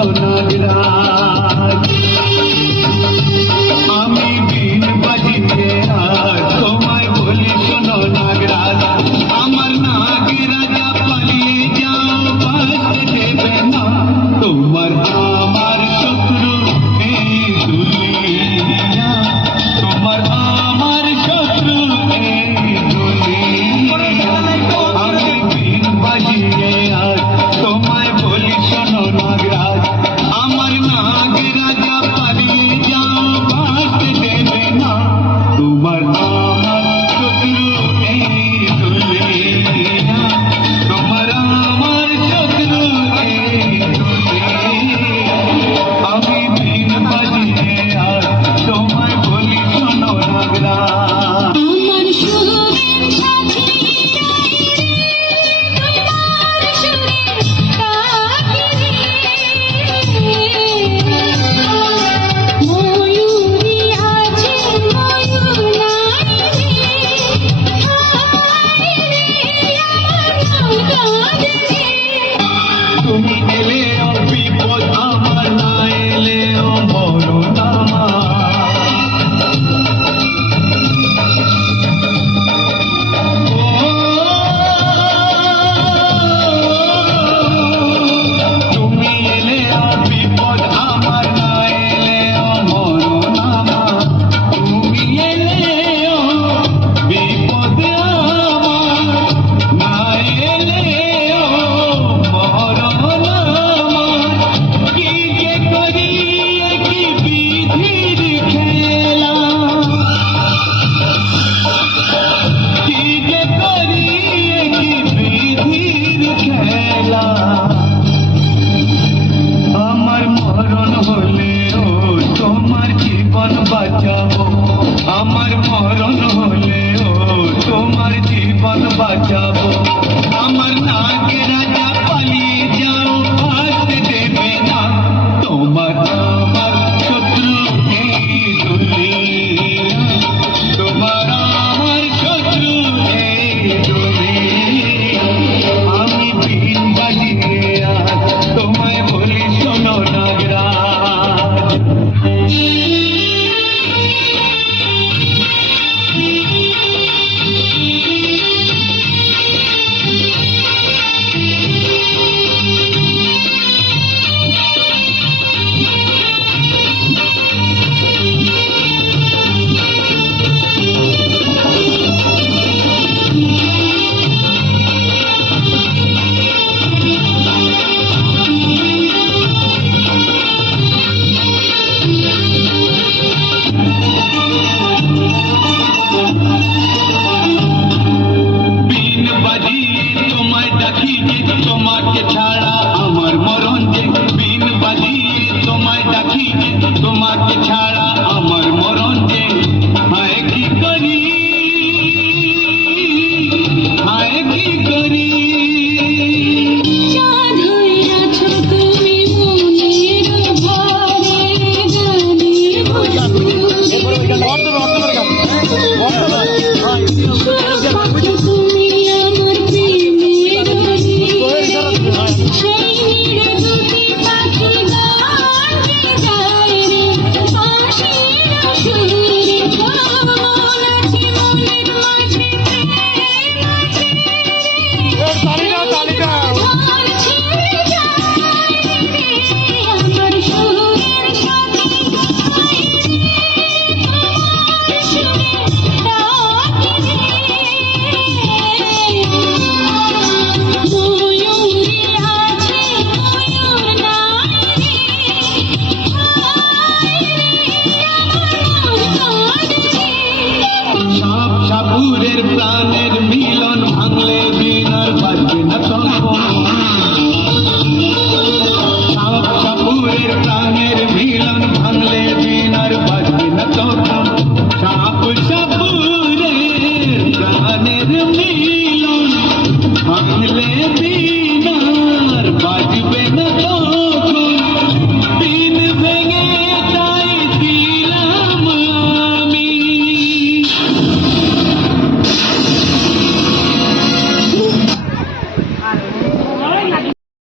रघुनाथ राज বাঁচাবো আমার মরণ